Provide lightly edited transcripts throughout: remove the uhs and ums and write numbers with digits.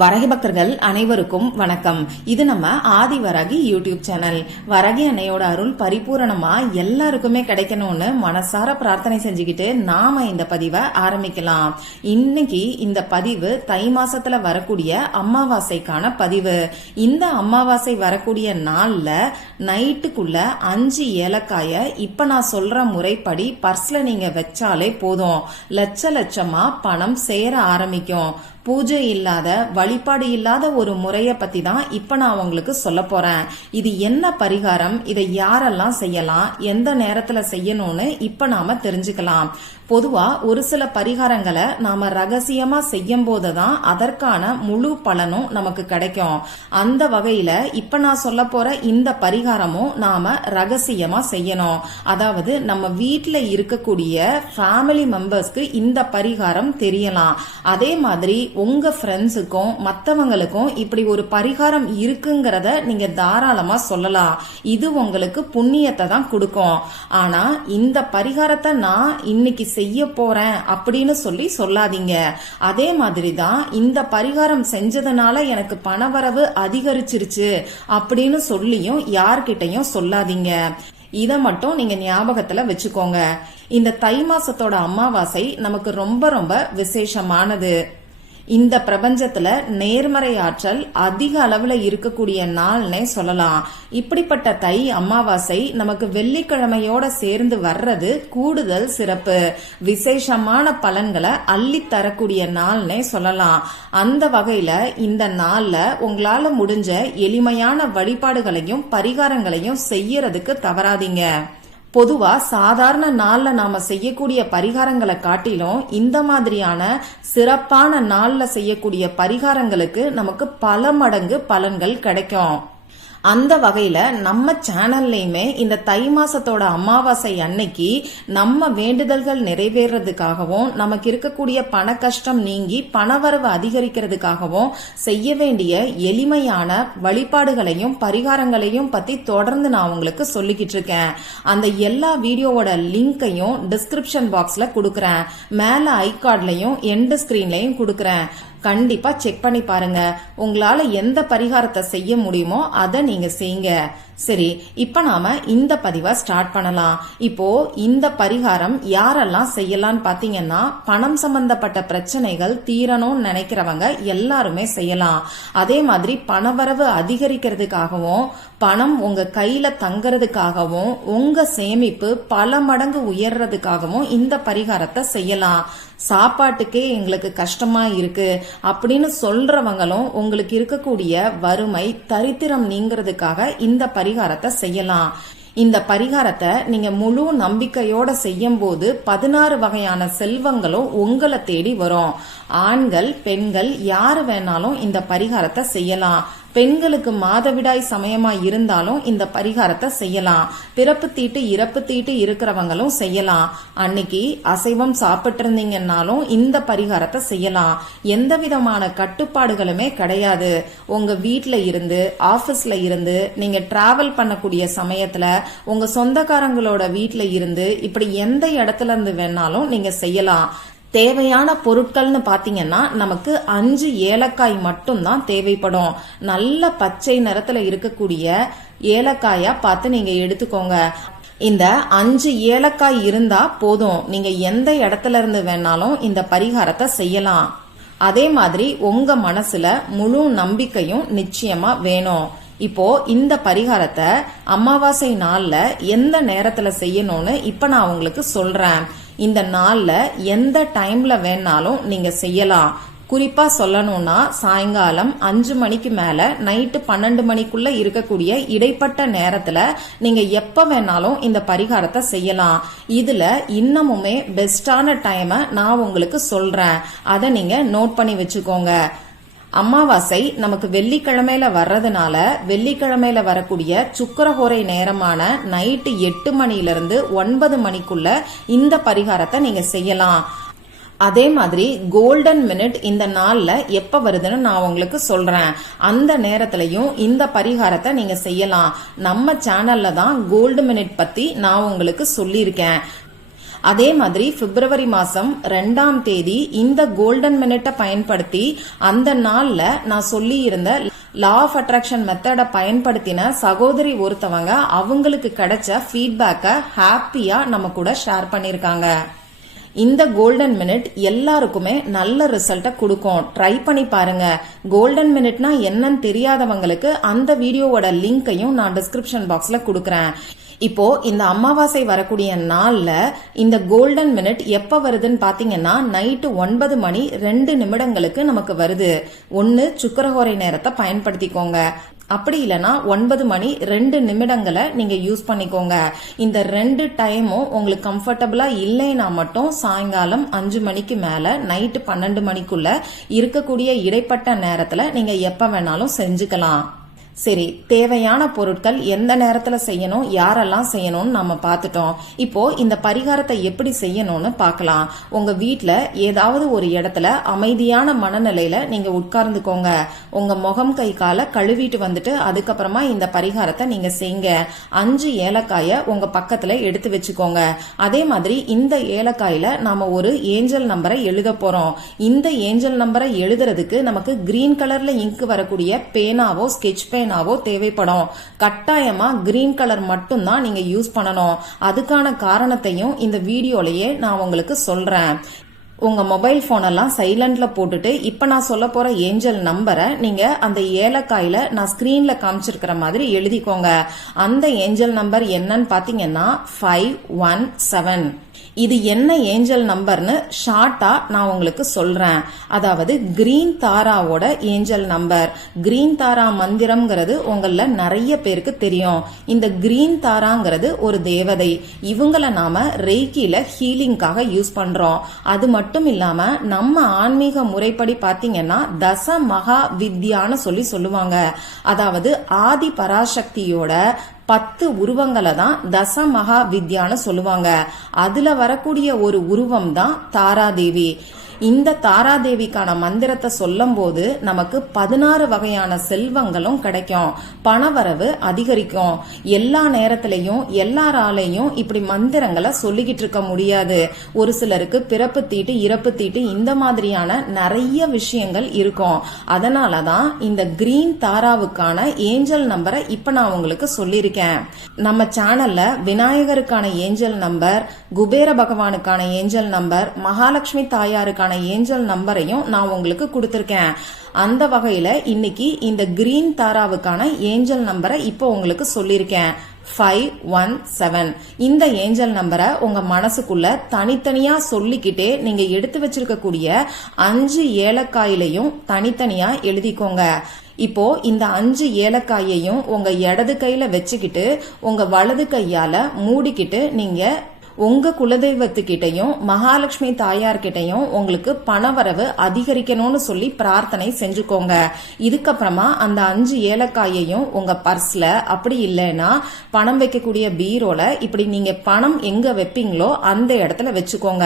வரகி பக்தர்கள் அனைவருக்கும் வணக்கம். இது நம்ம ஆதி வரகி யூடியூப் சேனல். வரகி அன்னையோட அருள் பரிபூரணமா எல்லாருக்குமே கிடைக்கணும்னு மனசார பிரார்த்தனை செஞ்சுக்கிட்டு நாம இந்த பதிவை ஆரம்பிக்கலாம். இன்னைக்கு இந்த பதிவு தை மாசத்துல வரக்கூடிய அமாவாசைக்கான பதிவு. இந்த அமாவாசை வரக்கூடிய நாள்ல நைட்டுக்குள்ள 5 ஏலக்காய இப்ப நான் சொல்ற முறைப்படி பர்ஸ்ல நீங்க வச்சாலே போதும், லட்சமா பணம் சேர ஆரம்பிக்கும். பூஜை இல்லாத, வழிபாடு இல்லாத ஒரு முறைய பத்தி தான் இப்ப நான் உங்களுக்கு சொல்ல போறேன். இது என்ன பரிகாரம், இதை யாரெல்லாம் செய்யலாம், எந்த நேரத்துல செய்யணும்னு இப்ப நாம தெரிஞ்சுக்கலாம். பொதுவா ஒரு சில பரிகாரங்களை நாம ரகசியமா செய்யும் போதுதான் அதற்கான முழு பலனும் நமக்கு கிடைக்கும். அந்த வகையில இப்ப நான் சொல்ல போற இந்த பரிகாரமும் நாம ரகசியமா செய்யணும். அதாவது நம்ம வீட்டுல இருக்கக்கூடிய ஃபேமிலி மெம்பர்ஸ்க்கு இந்த பரிகாரம் தெரியலாம். அதே மாதிரி உங்க ஃப்ரெண்ட்ஸுக்கும் மத்தவங்களுக்கும் இப்படி ஒரு பரிகாரம் இருக்குங்கிறத நீங்க தாராளமா சொல்லலாம். இது உங்களுக்கு புண்ணியத்தை தான் கொடுக்கும். ஆனா இந்த பரிகாரத்தை நான் இன்னைக்கு செய்ய போறேன் அப்படின்னு சொல்லி சொல்லாதீங்க. அதே மாதிரிதான் இந்த பரிகாரம் செஞ்சதுனால எனக்கு பணவரவு அதிகரிச்சிருச்சு அப்படின்னு சொல்லியும் யார்கிட்டையும் சொல்லாதீங்க. இத மட்டும் நீங்க ஞாபகத்துல வச்சுக்கோங்க. இந்த தை மாசத்தோட அமாவாசை நமக்கு ரொம்ப ரொம்ப விசேஷமானது. இந்த பிரபஞ்சத்துல நேர்மறை ஆற்றல் அதிக அளவுல இருக்கக்கூடிய நாள்னே சொல்லலாம். இப்படிப்பட்ட தை அமாவாசை நமக்கு வெள்ளிக்கிழமையோட சேர்ந்து வர்றது கூடுதல் சிறப்பு. விசேஷமான பலன்களை அள்ளி தரக்கூடிய நாள்னே சொல்லலாம். அந்த வகையில இந்த நாள்ல உங்களால முடிஞ்ச எளிமையான வழிபாடுகளையும் பரிகாரங்களையும் செய்யறதுக்கு தவறாதீங்க. பொதுவா சாதாரண நாள்ல நாம செய்யக்கூடிய பரிகாரங்களை காட்டிலும் இந்த மாதிரியான சிறப்பான நாள்ல செய்யக்கூடிய பரிகாரங்களுக்கு நமக்கு பல மடங்கு பலன்கள் கிடைக்கும். அந்த வகையில நம்ம சேனல்லையுமே இந்த தை மாசத்தோட அமாவாசை அன்னைக்கு நம்ம வேண்டுதல்கள் நிறைவேறதுக்காகவும் நமக்கு இருக்கக்கூடிய பண கஷ்டம் நீங்கி பணவரவு அதிகரிக்கிறதுக்காகவும் செய்ய வேண்டிய எளிமையான வழிபாடுகளையும் பரிகாரங்களையும் பத்தி தொடர்ந்து நான் உங்களுக்கு சொல்லிக்கிட்டு இருக்கேன். அந்த எல்லா வீடியோவோட லிங்கையும் டிஸ்கிரிப்ஷன் பாக்ஸ்ல கொடுக்கறேன். மேல ஐகார்ட்லயும் எண்ட் ஸ்கிரீன்லயும் கொடுக்கறேன். கண்டிப்பா செக் பண்ணி பாருங்க. உங்களால எந்த பரிகாரத்தை செய்ய முடியுமோ அதை நீங்க செய்யுங்க. சரி, இப்ப நாம இந்த பதிவை ஸ்டார்ட் பண்ணலாம். இப்போ இந்த பரிகாரம் யாரெல்லாம் செய்யலாம்னு பாத்தீங்கன்னா, பணம் சம்பந்தப்பட்ட பிரச்சனைகள் தீரணும்னு நினைக்கிறவங்க எல்லாருமே செய்யலாம். அதே மாதிரி பணவரவு அதிகரிக்கிறதுக்காகவும் பணம் உங்க கையில தங்கறதுக்காகவும் உங்க சேமிப்பு பல மடங்கு உயர்றதுக்காகவும் இந்த பரிகாரத்தை செய்யலாம். சாப்பாட்டுக்கே எங்களுக்கு கஷ்டமா இருக்கு அப்படின்னு சொல்றவங்களும் உங்களுக்கு இருக்கக்கூடிய வறுமை தரித்திரம் நீங்கிறதுக்காக இந்த பரிகாரத்தை செய்யலாம். இந்த பரிகாரத்தை நீங்க முழு நம்பிக்கையோட செய்யும் போது 16 வகையான செல்வங்களும் உங்களை தேடி வரும். ஆண்கள் பெண்கள் யாரு வேணாலும் இந்த பரிகாரத்தை செய்யலாம். பெண்களுக்கு மாதவிடாய் சமயமா இருந்தாலும் இந்த பரிகாரத்தை செய்யலாம். பிறப்பு தீட்டு இறப்பு தீட்டு இருக்கிறவங்களும் செய்யலாம். அன்னைக்கு அசைவம் சாப்பிட்டு இருந்தீங்கன்னாலும் இந்த பரிகாரத்தை செய்யலாம். எந்த விதமான கட்டுப்பாடுகளுமே கிடையாது. உங்க வீட்ல இருந்து ஆபீஸ்ல இருந்து நீங்க டிராவல் பண்ணக்கூடிய சமயத்துல உங்க சொந்தக்காரங்களோட வீட்ல இருந்து இப்படி எந்த இடத்துல இருந்து வேணாலும் நீங்க செய்யலாம். தேவையான பொருட்கள்னு பாத்தீங்கன்னா நமக்கு 5 ஏலக்காய் மட்டும்தான் தேவைப்படும். நல்ல பச்சை நிறத்துல இருக்கக்கூடிய ஏலக்காயா பார்த்து நீங்க எடுத்துக்கோங்க. இந்த 5 ஏலக்காய் இருந்தா போதும், நீங்க எந்த இடத்துல இருந்து வேணாலும் இந்த பரிகாரத்தை செய்யலாம். அதே மாதிரி உங்க மனசுல முழு நம்பிக்கையும் நிச்சயமா வேணும். இப்போ இந்த பரிகாரத்தை அமாவாசை நாள்ல எந்த நேரத்துல செய்யணும்னு இப்ப நான் உங்களுக்கு சொல்றேன். இந்த நாள்ல எந்த டைம்ல வேணாலும் நீங்க செய்யலாம். குறிப்பா சொல்லணும்னா சாயங்காலம் 5 மணிக்கு மேல நைட்டு 12 மணிக்குள்ள இருக்கக்கூடிய இடைப்பட்ட நேரத்துல நீங்க எப்ப வேணாலும் இந்த பரிகாரத்தை செய்யலாம். இதுல இன்னமுமே பெஸ்டான டைமை நான் உங்களுக்கு சொல்றேன். அதை நீங்க நோட் பண்ணி வச்சுக்கோங்க. அமாவாசை நமக்கு வெள்ளிக்கிழமையில வர்றதுனால வெள்ளிக்கிழமையில வரக்கூடிய சுக்கிரஹோரை நேரமான நைட்டு 8 மணிலிருந்து 9 மணிக்குள்ள இந்த பரிகாரத்தை நீங்க செய்யலாம். அதே மாதிரி கோல்டன் மினிட் இந்த நாள்ல எப்ப வருதுன்னு நான் உங்களுக்கு சொல்றேன். அந்த நேரத்திலையும் இந்த பரிகாரத்தை நீங்க செய்யலாம். நம்ம சேனல்ல தான் கோல்டு மினிட் பத்தி நான் உங்களுக்கு சொல்லியிருக்கேன். அதே மாதிரி பிப்ரவரி மாசம் 2ஆம் தேதி இந்த கோல்டன் மினிட்டை பயன்படுத்தி அந்த நாள்ல நான் சொல்லி இருந்த லா ஆஃப் அட்ராக்ஷன் மெத்தட பயன்படுத்தின சகோதரி ஒருத்தவங்க அவங்களுக்கு கிடைச்ச ஃபீட்பேக்கை ஹாப்பியா நம்ம கூட ஷேர் பண்ணிருக்காங்க. இந்த கோல்டன் மினிட் எல்லாருக்குமே நல்ல ரிசல்ட்ட கொடுக்கும். ட்ரை பண்ணி பாருங்க. கோல்டன் மினிட்னா என்னன்னு தெரியாதவங்களுக்கு அந்த வீடியோவோட லிங்கையும் நான் டிஸ்கிரிப்ஷன் பாக்ஸ்ல கொடுக்கறேன். இப்போ இந்த அமாவாசை வரக்கூடிய நாள்ல இந்த கோல்டன் மினிட் எப்ப வருதுன்னு பாத்தீங்கன்னா நைட்டு 9:02 நமக்கு வருது. ஒன்னு சுக்கிரஹோரை நேரத்தை பயன்படுத்திக்கோங்க. அப்படி இல்லனா 9:02 நீங்க யூஸ் பண்ணிக்கோங்க. இந்த 2 டைமும் உங்களுக்கு கம்ஃபர்டபுளா இல்லைனா மட்டும் சாயங்காலம் 5 மணிக்கு மேல நைட்டு 12 மணிக்குள்ள இருக்கக்கூடிய இடைப்பட்ட நேரத்துல நீங்க எப்ப வேணாலும் செஞ்சுக்கலாம். சரி, தேவையான பொருட்கள் எந்த நேரத்துல செய்யணும், யாரெல்லாம் செய்யணும்னு நாம பார்த்துட்டோம். இப்போ இந்த பரிகாரத்தை எப்படி செய்யணும்னு பார்க்கலாம். உங்க வீட்ல ஏதாவது ஒரு இடத்துல அமைதியான மனநிலையில நீங்க உட்கார்ந்துக்கோங்க. உங்க முகம் கை காலை கழுவிட்டு வந்துட்டு அதுக்கப்புறமா இந்த பரிகாரத்தை நீங்க செய்யுங்க. 5 ஏலக்காய உங்க பக்கத்துல எடுத்து வச்சுக்கோங்க. அதே மாதிரி இந்த ஏலக்காயில நாம ஒரு ஏஞ்சல் நம்பரை எழுத போறோம். இந்த ஏஞ்சல் நம்பரை எழுதுறதுக்கு நமக்கு கிரீன் கலர்ல இங்க் வரக்கூடிய பேனாவோ ஸ்கெட்ச் பேனாவோ தேவைப்படும். கட்டாயமா கிரீன் கலர் மட்டும் தான் நீங்க யூஸ் பண்ணணும். அதுக்கான காரணத்தையும் இந்த வீடியோலயே நான் உங்களுக்கு சொல்றேன். உங்க மொபைல் போன் எல்லாம் சைலண்ட்ல போட்டுட்டு இப்ப நான் சொல்ல போற ஏஞ்சல் நம்பரை நீங்க அந்த ஏலக்காயில நான் ஸ்கிரீன்ல காமிச்சிருக்கிற மாதிரி எழுதிக்கோங்க. அந்த ஏஞ்சல் நம்பர் என்னன்னு பாத்தீங்கன்னா 517. இது என்ன ஏஞ்சல் நம்பர்னு ஷார்ட்டா நான் உங்களுக்கு சொல்றேன். அதாவது கிரீன் தாராவோட ஏஞ்சல் நம்பர். கிரீன் தாரா மந்திரம்ங்கிறது உங்கள நிறைய பேருக்கு தெரியும். இந்த கிரீன் தாராங்கிறது ஒரு தேவதை. இவங்கள நாம ரெய்கில ஹீலிங்காக யூஸ் பண்றோம். அது மட்டும் இல்லாம நம்ம ஆன்மீக முறைப்படி பாத்தீங்கன்னா தச மகா வித்யான்னு சொல்லுவாங்க. அதாவது ஆதி பராசக்தியோட 10 உருவங்களை தான் தச மகா வித்யான்னு சொல்லுவாங்க. அதுல வரக்கூடிய ஒரு உருவம் தான் தாராதேவி. இந்த தாராதேவிக்கான மந்திரத்தை சொல்லும் போது நமக்கு 16 வகையான செல்வங்களும் கிடைக்கும். பணவரவு அதிகரிக்கும். எல்லா நேரத்திலையும் எல்லாராலையும் இப்படி மந்திரங்களை சொல்லிக்கிட்டு இருக்க முடியாது. ஒரு சிலருக்கு பிறப்பு தீட்டு இறப்பு தீட்டு இந்த மாதிரியான நிறைய விஷயங்கள் இருக்கும். அதனாலதான் இந்த கிரீன் தாராவுக்கான ஏஞ்சல் நம்பரை இப்ப நான் உங்களுக்கு சொல்லியிருக்கேன். நம்ம சேனல்ல விநாயகருக்கான ஏஞ்சல் நம்பர், குபேர பகவானுக்கான ஏஞ்சல் நம்பர், மகாலட்சுமி தாயாருக்கான ஏஞ்சல் நம்பரையும் நான் உங்களுக்கு கொடுத்திருக்கேன். அந்த வகையில இன்னைக்கு இந்த கிரீன் தாராவுக்கான ஏஞ்சல் நம்பரை இப்போ உங்களுக்கு சொல்லியிருக்கேன். 517. இந்த ஏஞ்சல் நம்பரை உங்க மனசுக்குள்ள தனித்தனியா சொல்லிக்கிட்டே நீங்க எடுத்து வச்சிருக்கக்கூடிய 5 ஏலக்காயிலையும் தனித்தனியா எழுதிக்கோங்க. இப்போ இந்த 5 ஏலக்காயையும் உங்க இடது கையில வச்சுக்கிட்டு உங்க வலது கையால மூடிக்கிட்டு நீங்க உங்க குலதெய்வத்துக்கிட்டையும் மகாலட்சுமி தாயார்கிட்டையும் உங்களுக்கு பணவரவு அதிகரிக்கணும்னு சொல்லி பிரார்த்தனை செஞ்சுக்கோங்க. இதுக்கப்புறமா அந்த 5 ஏலக்காயையும் உங்க பர்ஸ்ல அப்படி இல்லைன்னா பணம் வைக்கக்கூடிய பீரோல இப்படி நீங்க பணம் எங்க வைப்பீங்களோ அந்த இடத்துல வச்சுக்கோங்க.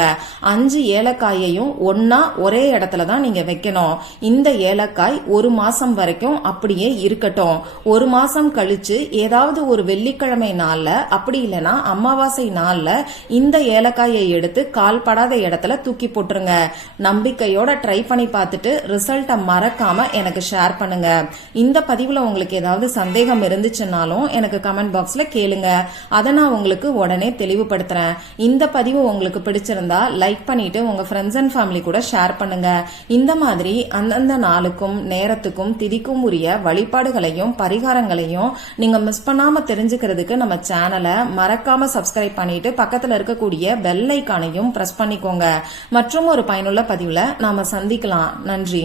5 ஏலக்காயையும் ஒன்னா ஒரே இடத்துல தான் நீங்க வைக்கணும். இந்த ஏலக்காய் 1 மாசம் வரைக்கும் அப்படியே இருக்கட்டும். 1 மாசம் கழிச்சு ஏதாவது ஒரு வெள்ளிக்கிழமை நாள்ல அப்படி இல்லைன்னா அமாவாசை நாள்ல இந்த ஏலக்காயை எடுத்து கால்படாத இடத்துல தூக்கி போட்டுருங்க. நம்பிக்கையோட ட்ரை பண்ணி பார்த்துட்டு ரிசல்ட்ட மறக்காம எனக்கு ஷேர் பண்ணுங்க. இந்த பதிவுல உங்களுக்கு ஏதாவது சந்தேகம் இருந்துச்சுன்னாலும் எனக்கு கமெண்ட் பாக்ஸ்ல கேளுங்க. அதை நான் உங்களுக்கு உடனே தெளிவுபடுத்துறேன். இந்த பதிவு உங்களுக்கு பிடிச்சிருந்தா லைக் பண்ணிட்டு உங்க ஃப்ரெண்ட்ஸ் அண்ட் ஃபேமிலி கூட ஷேர் பண்ணுங்க. இந்த மாதிரி அந்தந்த நாளுக்கும் நேரத்துக்கும் திதிக்கும் உரிய வழிபாடுகளையும் பரிகாரங்களையும் நீங்க மிஸ் பண்ணாம தெரிஞ்சுக்கிறதுக்கு நம்ம சேனலை மறக்காம சப்ஸ்கிரைப் பண்ணிட்டு பக்கத்துல இருக்கக்கூடிய பெல் ஐகானையும் பிரஸ் பண்ணிக்கோங்க. மற்றும் ஒரு பயனுள்ள பதிவுல நாம சந்திக்கலாம். நன்றி.